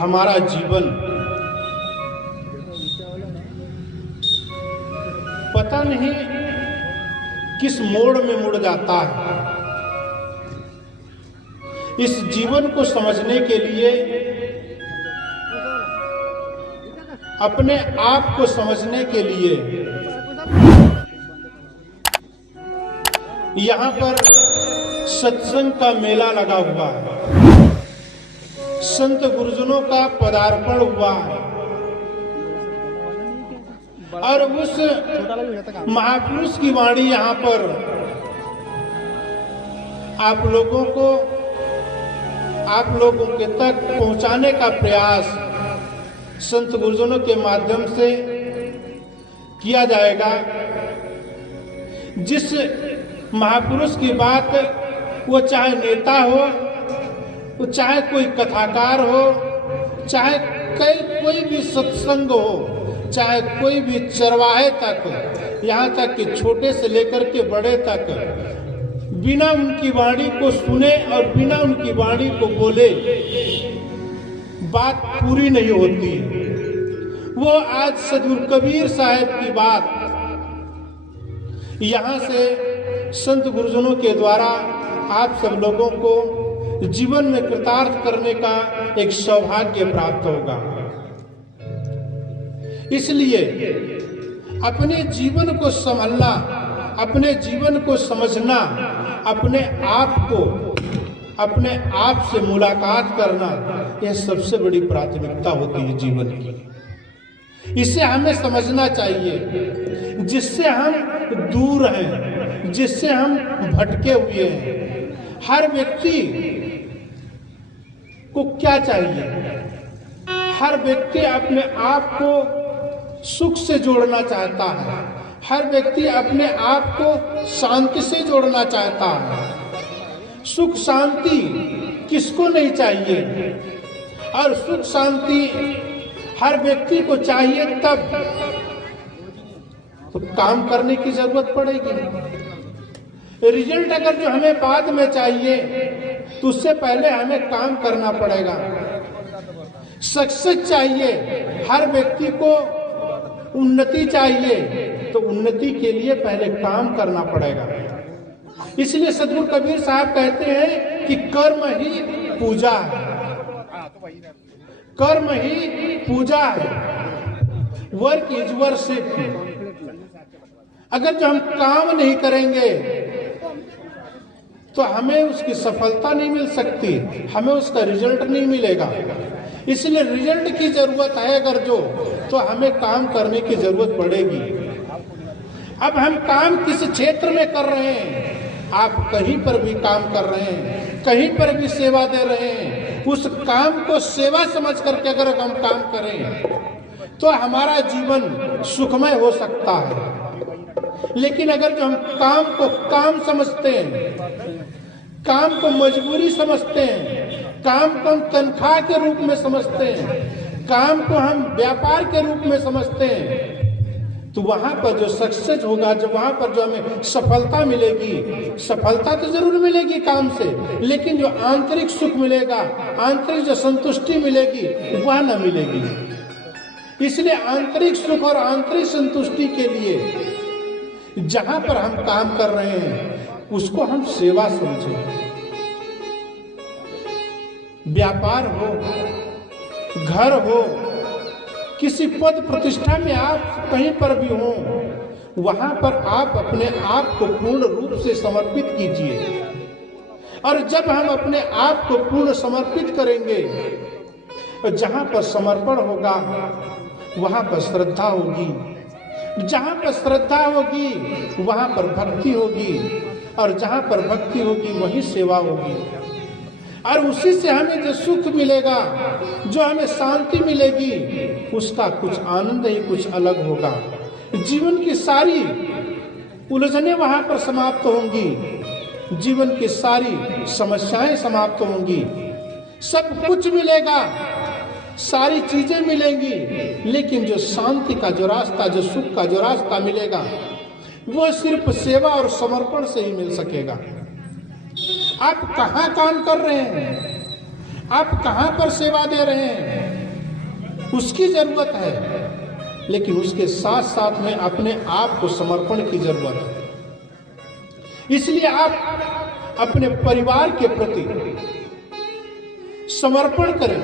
हमारा जीवन पता नहीं किस मोड़ में मुड़ जाता है। इस जीवन को समझने के लिए, अपने आप को समझने के लिए यहाँ पर सत्संग का मेला लगा हुआ है, संत गुरुजनों का पदार्पण हुआ है और उस महापुरुष की वाणी यहाँ पर आप लोगों के तक पहुंचाने का प्रयास संत गुरुजनों के माध्यम से किया जाएगा। जिस महापुरुष की बात, वो चाहे नेता हो, वो चाहे कोई कथाकार हो, चाहे कोई भी सत्संग हो, चाहे कोई भी चरवाहे तक, यहाँ तक कि छोटे से लेकर के बड़े तक, बिना उनकी वाणी को सुने और बिना उनकी वाणी को बोले बात पूरी नहीं होती। वो आज सदगुरु कबीर साहब की बात यहाँ से संत गुरुजनों के द्वारा आप सब लोगों को जीवन में कृतार्थ करने का एक सौभाग्य प्राप्त होगा। इसलिए अपने जीवन को संभालना, अपने जीवन को समझना, अपने आप से मुलाकात करना, यह सबसे बड़ी प्राथमिकता होती है जीवन की। इसे हमें समझना चाहिए। जिससे हम दूर हैं, जिससे हम भटके हुए हैं। हर व्यक्ति को क्या चाहिए? हर व्यक्ति अपने आप को सुख से जोड़ना चाहता है। हर व्यक्ति अपने आप को शांति से जोड़ना चाहता है। सुख शांति किसको नहीं चाहिए? और सुख शांति हर व्यक्ति को चाहिए तब तो काम करने की जरूरत पड़ेगी। रिजल्ट अगर जो हमें बाद में चाहिए तो उससे पहले हमें काम करना पड़ेगा। सक्सेस चाहिए, हर व्यक्ति को उन्नति चाहिए तो उन्नति के लिए पहले काम करना पड़ेगा। इसलिए सदगुरु कबीर साहब कहते हैं कि कर्म ही पूजा है, कर्म ही पूजा है। Work is worship. अगर जो हम काम नहीं करेंगे तो हमें उसकी सफलता नहीं मिल सकती, हमें उसका रिजल्ट नहीं मिलेगा। इसलिए रिजल्ट की जरूरत है अगर जो, तो हमें काम करने की जरूरत पड़ेगी। अब हम काम किस क्षेत्र में कर रहे हैं? आप कहीं पर भी काम कर रहे हैं, कहीं पर भी सेवा दे रहे हैं, उस काम को सेवा समझ करके अगर हम काम करें तो हमारा जीवन सुखमय हो सकता है। लेकिन अगर जो हम काम को काम समझते हैं, काम को मजबूरी समझते हैं, काम को हम तनख्वाह के रूप में समझते हैं, काम को हम व्यापार के रूप में समझते हैं, तो वहां पर जो सक्सेस होगा, जो वहां पर जो हमें सफलता मिलेगी, सफलता तो जरूर मिलेगी काम से, लेकिन जो आंतरिक सुख मिलेगा, आंतरिक जो संतुष्टि मिलेगी, वह न मिलेगी। इसलिए आंतरिक सुख और आंतरिक संतुष्टि के लिए जहां पर हम काम कर रहे हैं उसको हम सेवा समझें। व्यापार हो, घर हो, किसी पद प्रतिष्ठा में आप कहीं पर भी हो, वहां पर आप अपने आप को पूर्ण रूप से समर्पित कीजिए। और जब हम अपने आप को पूर्ण समर्पित करेंगे, और जहां पर समर्पण होगा वहां पर श्रद्धा होगी, जहां पर श्रद्धा होगी वहां पर भक्ति होगी, और जहां पर भक्ति होगी वहीं सेवा होगी। और उसी से हमें जो सुख मिलेगा, जो हमें शांति मिलेगी, उसका कुछ आनंद ही कुछ अलग होगा। जीवन की सारी उलझनें वहां पर समाप्त होंगी, जीवन की सारी समस्याएं समाप्त होंगी, सब कुछ मिलेगा, सारी चीजें मिलेंगी, लेकिन जो शांति का जो रास्ता, जो सुख का जो रास्ता मिलेगा, वो सिर्फ सेवा और समर्पण से ही मिल सकेगा। आप कहाँ काम कर रहे हैं? आप कहाँ पर सेवा दे रहे हैं? उसकी जरूरत है, लेकिन उसके साथ साथ में अपने आप को समर्पण की जरूरत है। इसलिए आप अपने परिवार के प्रति समर्पण करें,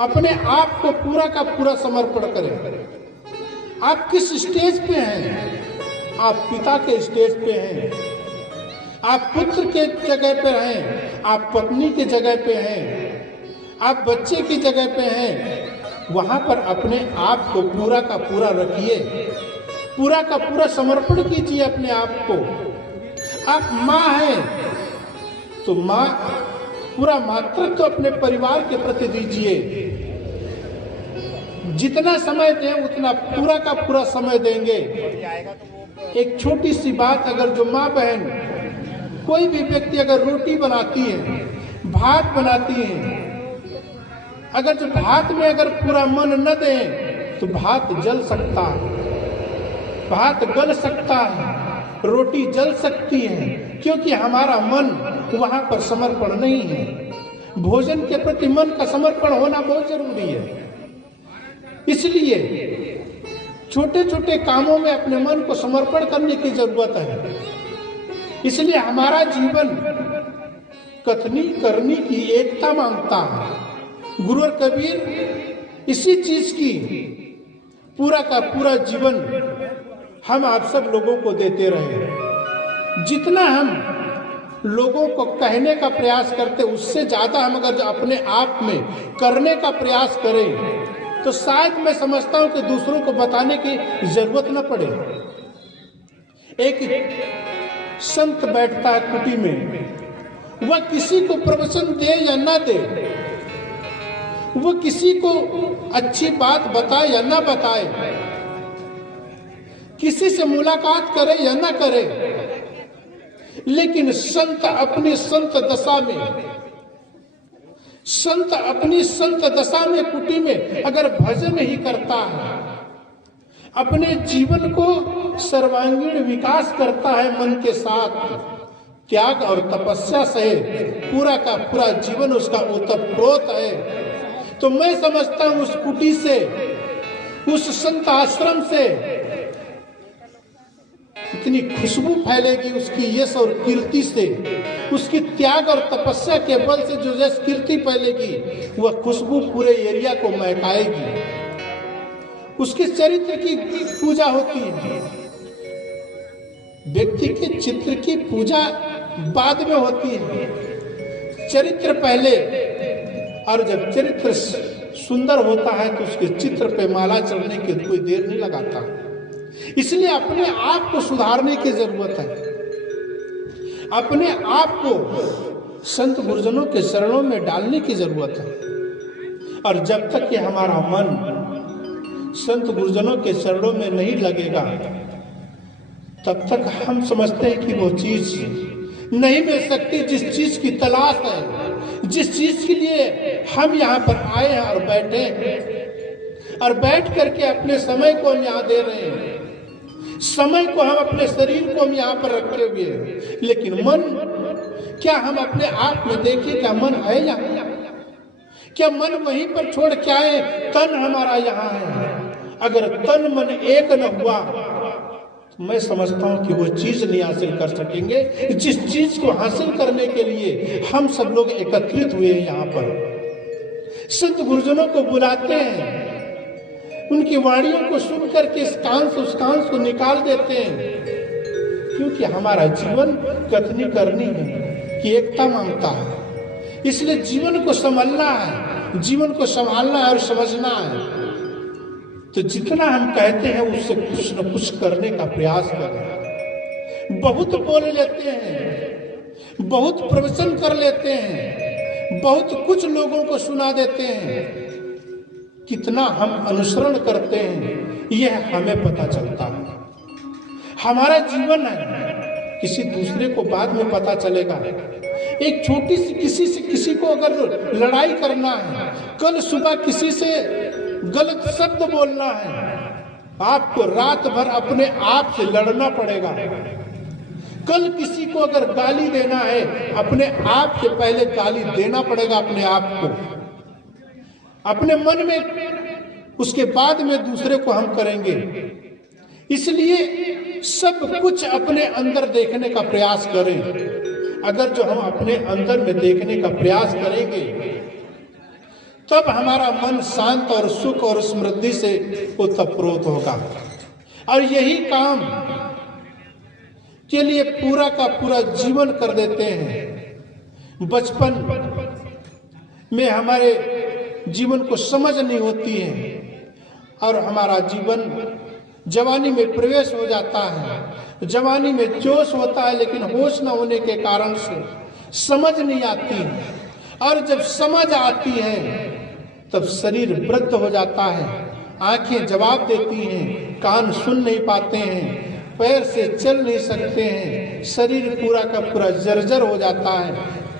अपने आप को पूरा का पूरा समर्पण करें। आप किस स्टेज पे हैं? आप पिता के स्टेज पे हैं, आप पुत्र के जगह पे हैं, आप पत्नी के जगह पे हैं, आप बच्चे की जगह पे हैं। वहां पर अपने आप को पूरा का पूरा रखिए, पूरा का पूरा समर्पण कीजिए अपने आप को। आप माँ हैं तो माँ पूरा मातृत्व तो अपने परिवार के प्रति दीजिए। जितना समय दें उतना पूरा का पूरा समय देंगे। एक छोटी सी बात, अगर जो माँ बहन कोई भी व्यक्ति अगर रोटी बनाती है, भात बनाती है, अगर जो भात में अगर पूरा मन न दें तो भात जल सकता है, भात गल सकता है, रोटी जल सकती है, क्योंकि हमारा मन वहां पर समर्पण नहीं है। भोजन के प्रति मन का समर्पण होना बहुत जरूरी है। इसलिए छोटे छोटे कामों में अपने मन को समर्पण करने की जरूरत है। इसलिए हमारा जीवन कथनी करनी की एकता मांगता है। गुरु और कबीर इसी चीज की पूरा का पूरा जीवन हम आप सब लोगों को देते रहे। जितना हम लोगों को कहने का प्रयास करते, उससे ज्यादा हम अगर अपने आप में करने का प्रयास करें तो शायद मैं समझता हूं कि दूसरों को बताने की जरूरत न पड़े। एक संत बैठता है कुटी में, वह किसी को प्रवचन दे या ना दे, वह किसी को अच्छी बात बताए या ना बताए, किसी से मुलाकात करे या ना करे, लेकिन संत अपनी संत दशा में, संत अपनी संत दशा में कुटी में अगर भजन ही करता है, अपने जीवन को सर्वांगीण विकास करता है, मन के साथ त्याग और तपस्या से पूरा का पूरा जीवन उसका ओतप्रोत है, तो मैं समझता हूं उस कुटी से, उस संत आश्रम से इतनी खुशबू फैलेगी उसकी यश और कीर्ति से, उसकी त्याग और तपस्या के बल से जो यश कीर्ति फैलेगी, वह खुशबू पूरे एरिया को महकाएगी। उसके चरित्र की पूजा होती है। व्यक्ति के चित्र की पूजा बाद में होती है, चरित्र पहले। और जब चरित्र सुंदर होता है तो उसके चित्र पे माला चढ़ने की कोई देर नहीं लगाता। इसलिए अपने आप को सुधारने की जरूरत है, अपने आप को संत गुरुजनों के चरणों में डालने की जरूरत है। और जब तक कि हमारा मन संत गुरुजनों के चरणों में नहीं लगेगा, तब तक हम समझते हैं कि वो चीज नहीं मिल सकती जिस चीज की तलाश है, जिस चीज के लिए हम यहाँ पर आए हैं और बैठे हैं, और बैठ करके अपने समय को हम यहाँ दे रहे हैं। समय को हम अपने शरीर को हम यहाँ पर रखे हुए हैं, लेकिन मन, क्या हम अपने आप में देखें, क्या मन है यहाँ? क्या मन वहीं पर छोड़ के आए? तन हमारा यहाँ है। अगर तन मन एक न हुआ तो मैं समझता हूं कि वो चीज नहीं हासिल कर सकेंगे जिस चीज को हासिल करने के लिए हम सब लोग एकत्रित हुए हैं यहाँ पर। संत गुरुजनों को बुलाते हैं, उनकी वाणियों को सुन करके इस कान से उस कान को निकाल देते हैं, क्योंकि हमारा जीवन कथनी करनी है कि एकता मांगता है। इसलिए जीवन को संभालना है, जीवन को संभालना है और समझना है। तो जितना हम कहते हैं उससे कुछ न कुछ करने का प्रयास करें। बहुत बोल लेते हैं, बहुत प्रवचन कर लेते हैं, बहुत कुछ लोगों को सुना देते हैं, कितना हम अनुसरण करते हैं यह हमें पता चलता है। हमारा जीवन है, किसी दूसरे को बाद में पता चलेगा। एक छोटी सी किसी से किसी को अगर लड़ाई करना है, कल सुबह किसी से गलत शब्द बोलना है, आपको रात भर अपने आप से लड़ना पड़ेगा। कल किसी को अगर गाली देना है, अपने आप से पहले गाली देना पड़ेगा अपने आप को। अपने मन में उसके बाद में दूसरे को हम करेंगे। इसलिए सब कुछ अपने अंदर देखने का प्रयास करें। अगर जो हम अपने अंदर में देखने का प्रयास करेंगे तब हमारा मन शांत और सुख और समृद्धि से ओतप्रोत होगा। और यही काम के लिए पूरा का पूरा जीवन कर देते हैं। बचपन में हमारे जीवन को समझ नहीं होती है और हमारा जीवन जवानी में प्रवेश हो जाता है। जवानी में जोश होता है लेकिन होश न होने के कारण से समझ नहीं आती है। और जब समझ आती है तब शरीर वृद्ध हो जाता है, आंखें जवाब देती हैं, कान सुन नहीं पाते हैं, पैर से चल नहीं सकते हैं, शरीर पूरा का पूरा जर्जर हो जाता है,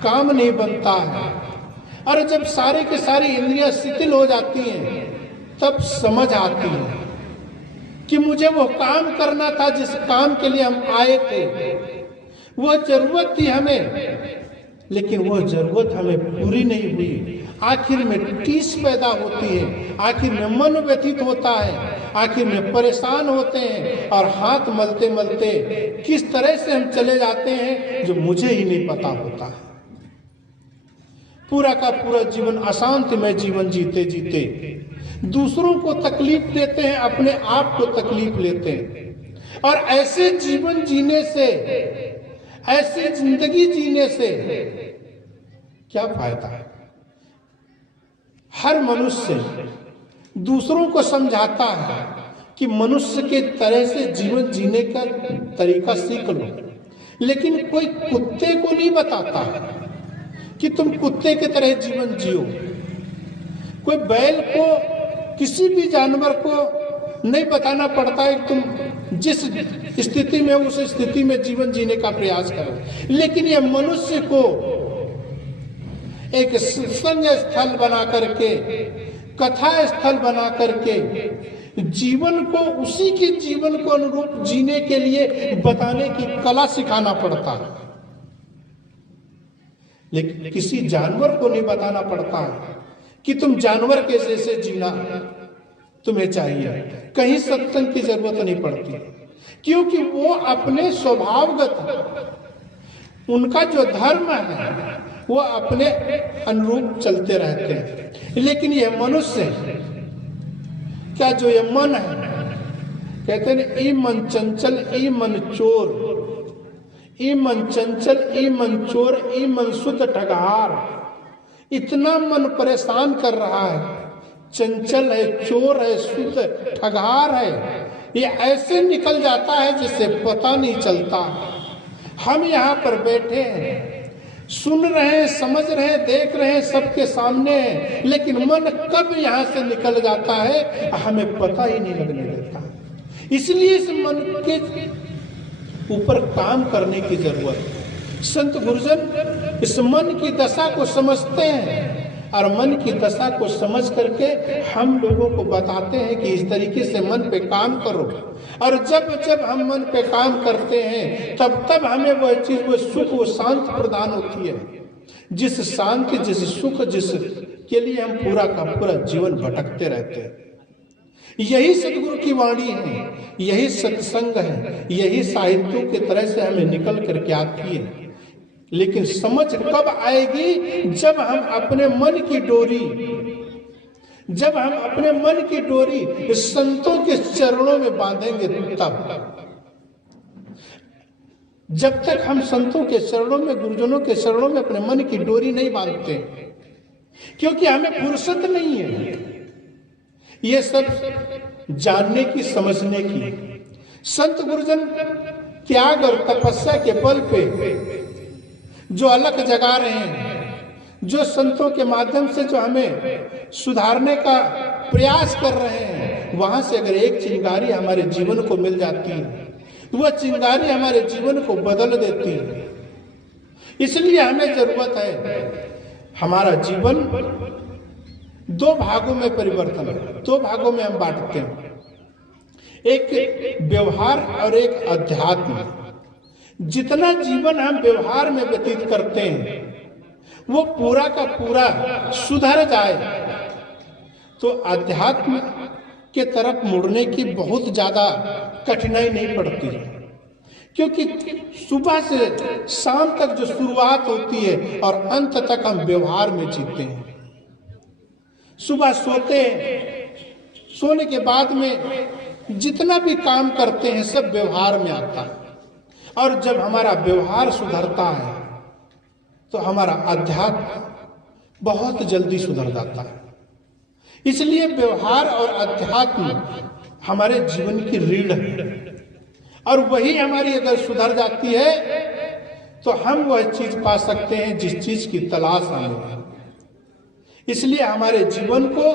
काम नहीं बनता है। और जब सारे के सारी इंद्रियां शिथिल हो जाती हैं तब समझ आती है कि मुझे वो काम करना था जिस काम के लिए हम आए थे, वो जरूरत थी हमें, लेकिन वो जरूरत हमें पूरी नहीं हुई। आखिर में टीस पैदा होती है, आखिर में मन व्यथित होता है, आखिर में परेशान होते हैं और हाथ मलते मलते किस तरह से हम चले जाते हैं जो मुझे ही नहीं पता होता है। पूरा का पूरा जीवन अशांतिमय जीवन जीते जीते दूसरों को तकलीफ देते हैं, अपने आप को तकलीफ लेते हैं। और ऐसे जीवन जीने से, ऐसी जिंदगी जीने से क्या फायदा है? हर मनुष्य दूसरों को समझाता है कि मनुष्य के तरह से जीवन जीने का तरीका सीख लो, लेकिन कोई कुत्ते को नहीं बताता कि तुम कुत्ते की तरह जीवन जियो। कोई बैल को, किसी भी जानवर को नहीं बताना पड़ता है तुम जिस स्थिति में उस स्थिति में जीवन जीने का प्रयास करो। लेकिन यह मनुष्य को एक सत्संग स्थल बना करके, कथा स्थल बना करके जीवन को उसी के जीवन को अनुरूप जीने के लिए बताने की कला सिखाना पड़ता है। लेकिन किसी जानवर को नहीं बताना पड़ता है कि तुम जानवर के जैसे जीना तुम्हें चाहिए। कहीं सत्संग की जरूरत नहीं पड़ती, क्योंकि वो अपने स्वभावगत, उनका जो धर्म है वो अपने अनुरूप चलते रहते हैं। लेकिन यह मनुष्य क्या, जो ये मन है, कहते हैं ई मन चंचल ई मन चोर, ई मन चंचल ई मन चोर ई मन शुद्ध ठगहार। इतना मन परेशान कर रहा है, चंचल है, चोर है, शुद्ध ठगहार है। ये ऐसे निकल जाता है जिससे पता नहीं चलता। हम यहाँ पर बैठे हैं, सुन रहे हैं, समझ रहे हैं, देख रहे हैं, सबके सामने है, लेकिन मन कब यहाँ से निकल जाता है हमें पता ही नहीं लगने देता। इसलिए इस मन के ऊपर काम करने की जरूरत है। संत गुरुजन इस मन की दशा को समझते हैं और मन की दशा को समझ करके हम लोगों को बताते हैं कि इस तरीके से मन पे काम करो। और जब जब हम मन पे काम करते हैं तब तब हमें वह चीज, वो सुख, वो शांति प्रदान होती है। जिस शांति, जिस सुख, जिस के लिए हम पूरा का पूरा जीवन भटकते रहते हैं। यही सदगुरु की वाणी है, यही सत्संग है, यही साहित्यों की तरह से हमें निकल करके आती है। लेकिन समझ कब आएगी? जब हम अपने मन की डोरी, जब हम अपने मन की डोरी संतों के चरणों में बांधेंगे तब। जब तक हम संतों के चरणों में, गुरुजनों के चरणों में अपने मन की डोरी नहीं बांधते, क्योंकि हमें फुर्सत नहीं है ये सब जानने की, समझने की। संत गुरुजन त्याग और तपस्या के बल पे जो अलग जगा रहे हैं, जो संतों के माध्यम से जो हमें सुधारने का प्रयास कर रहे हैं, वहां से अगर एक चिंगारी हमारे जीवन को मिल जाती है तो वह चिंगारी हमारे जीवन को बदल देती है। इसलिए हमें जरूरत है, हमारा जीवन दो भागों में परिवर्तन है, दो भागों में हम बांटते हैं, एक व्यवहार और एक अध्यात्म। जितना जीवन हम व्यवहार में व्यतीत करते हैं वो पूरा का पूरा सुधर जाए तो अध्यात्म के तरफ मुड़ने की बहुत ज्यादा कठिनाई नहीं पड़ती है, क्योंकि सुबह से शाम तक जो शुरुआत होती है और अंत तक हम व्यवहार में जीते हैं। सुबह सोते हैं, सोने के बाद में जितना भी काम करते हैं सब व्यवहार में आता है, और जब हमारा व्यवहार सुधरता है तो हमारा अध्यात्म बहुत जल्दी सुधर जाता है। इसलिए व्यवहार और अध्यात्म हमारे जीवन की रीढ़ है, और वही हमारी अगर सुधर जाती है तो हम वह चीज पा सकते हैं जिस चीज की तलाश हमें है। इसलिए हमारे जीवन को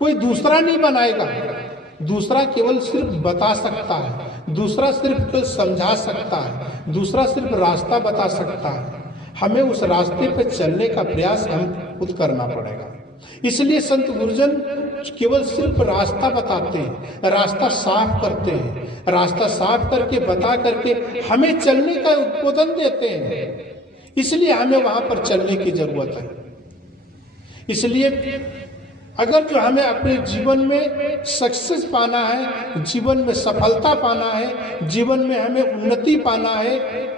कोई दूसरा नहीं बनाएगा, दूसरा केवल सिर्फ बता सकता है, दूसरा सिर्फ केवल समझा सकता है, दूसरा सिर्फ रास्ता बता सकता है। हमें उस रास्ते पर चलने का प्रयास हम खुद करना पड़ेगा। इसलिए संत गुरुजन केवल सिर्फ रास्ता बताते हैं, रास्ता साफ करते हैं, रास्ता साफ करके बता करके हमें चलने का उद्बोधन देते हैं। इसलिए हमें वहां पर चलने की जरूरत है। इसलिए अगर जो हमें अपने जीवन में सक्सेस पाना है, जीवन में सफलता पाना है, जीवन में हमें उन्नति पाना है,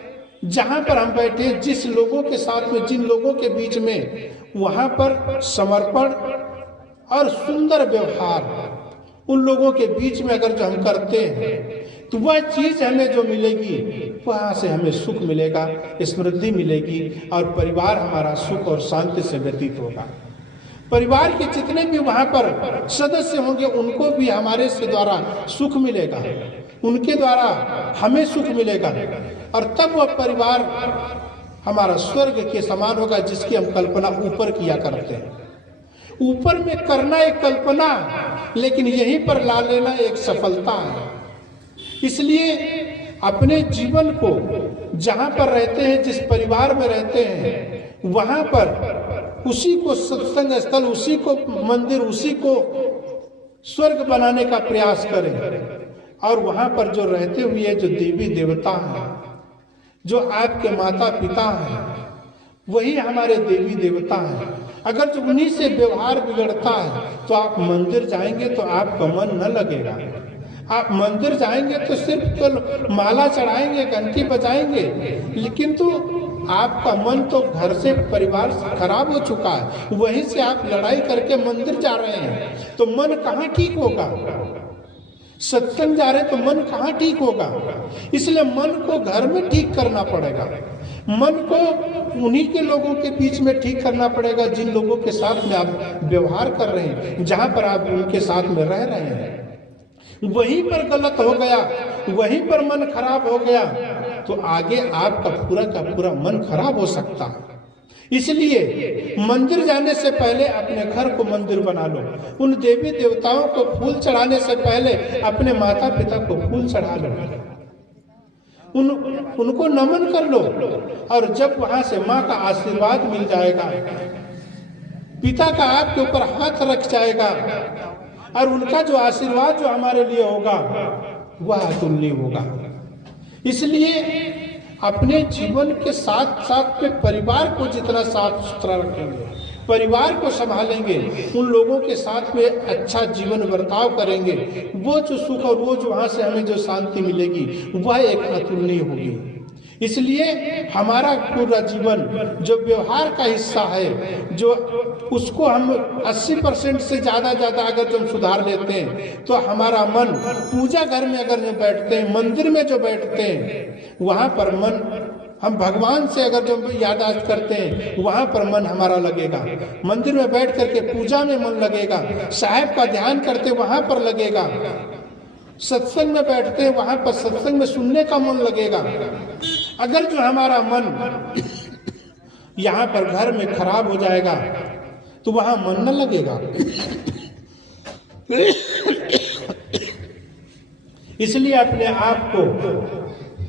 जहां पर हम बैठे, जिस लोगों के साथ में, जिन लोगों के बीच में, वहां पर समर्पण और सुंदर व्यवहार उन लोगों के बीच में अगर जो हम करते हैं तो वह चीज हमें जो मिलेगी, वहां से हमें सुख मिलेगा, समृद्धि मिलेगी, और परिवार हमारा सुख और शांति से व्यतीत होगा। परिवार के जितने भी वहां पर सदस्य होंगे उनको भी हमारे से द्वारा सुख मिलेगा, उनके द्वारा हमें सुख मिलेगा, और तब वह परिवार हमारा स्वर्ग के समान होगा, जिसकी हम कल्पना ऊपर किया करते हैं। ऊपर में करना एक कल्पना, लेकिन यहीं पर ला लेना एक सफलता है। इसलिए अपने जीवन को जहां पर रहते हैं, जिस परिवार में रहते हैं, वहां पर उसी को सत्संग स्थल, उसी को मंदिर, उसी को स्वर्ग बनाने का प्रयास करें। और वहां पर जो रहते हुए जो देवी देवता हैं, जो आपके माता पिता हैं, वही हमारे देवी देवता हैं। अगर जो उन्हीं से व्यवहार बिगड़ता है तो आप मंदिर जाएंगे तो आपका मन न लगेगा। आप मंदिर जाएंगे तो सिर्फ तो माला चढ़ाएंगे, घंटी बजाएंगे, लेकिन तो आपका मन तो घर से, परिवार से खराब हो चुका है। वहीं से आप लड़ाई करके मंदिर जा रहे हैं तो मन कहाँ ठीक होगा? सत्संग जा रहे तो मन कहाँ ठीक होगा? इसलिए मन को घर में ठीक करना पड़ेगा। मन को उन्हीं के लोगों के बीच में ठीक करना पड़ेगा जिन लोगों के साथ में आप व्यवहार कर रहे हैं, जहां पर आप उनके साथ में रह रहे हैं। वहीं पर गलत हो गया, वहीं पर मन खराब हो गया तो आगे आपका पूरा का पूरा मन खराब हो सकता है। इसलिए मंदिर जाने से पहले अपने घर को मंदिर बना लो। उन देवी देवताओं को फूल चढ़ाने से पहले अपने माता पिता को फूल चढ़ा लो, उनको नमन कर लो। और जब वहां से माँ का आशीर्वाद मिल जाएगा, पिता का आपके ऊपर हाथ रख जाएगा, और उनका जो आशीर्वाद जो हमारे लिए होगा वह अतुलनीय होगा। इसलिए अपने जीवन के साथ साथ में परिवार को जितना साफ सुथरा रखेंगे, परिवार को संभालेंगे, उन लोगों के साथ में अच्छा जीवन बर्ताव करेंगे, वो जो सुख और वो जो वहां से हमें जो शांति मिलेगी वह एक अतुलनीय होगी। इसलिए हमारा पूरा जीवन जो व्यवहार का हिस्सा है, जो उसको हम 80% से ज्यादा अगर जो हम सुधार लेते हैं तो हमारा मन पूजा घर में अगर जो बैठते हैं, मंदिर में जो बैठते हैं, वहां पर मन हम भगवान से अगर जो यादाश्त करते हैं वहां पर मन हमारा लगेगा। मंदिर में बैठ करके पूजा में मन लगेगा, साहेब का ध्यान करते वहां पर लगेगा, सत्संग में बैठते हैं वहां पर सत्संग में सुनने का मन लगेगा। अगर जो हमारा मन यहाँ पर घर में खराब हो जाएगा तो वहां मन न लगेगा। इसलिए अपने आप को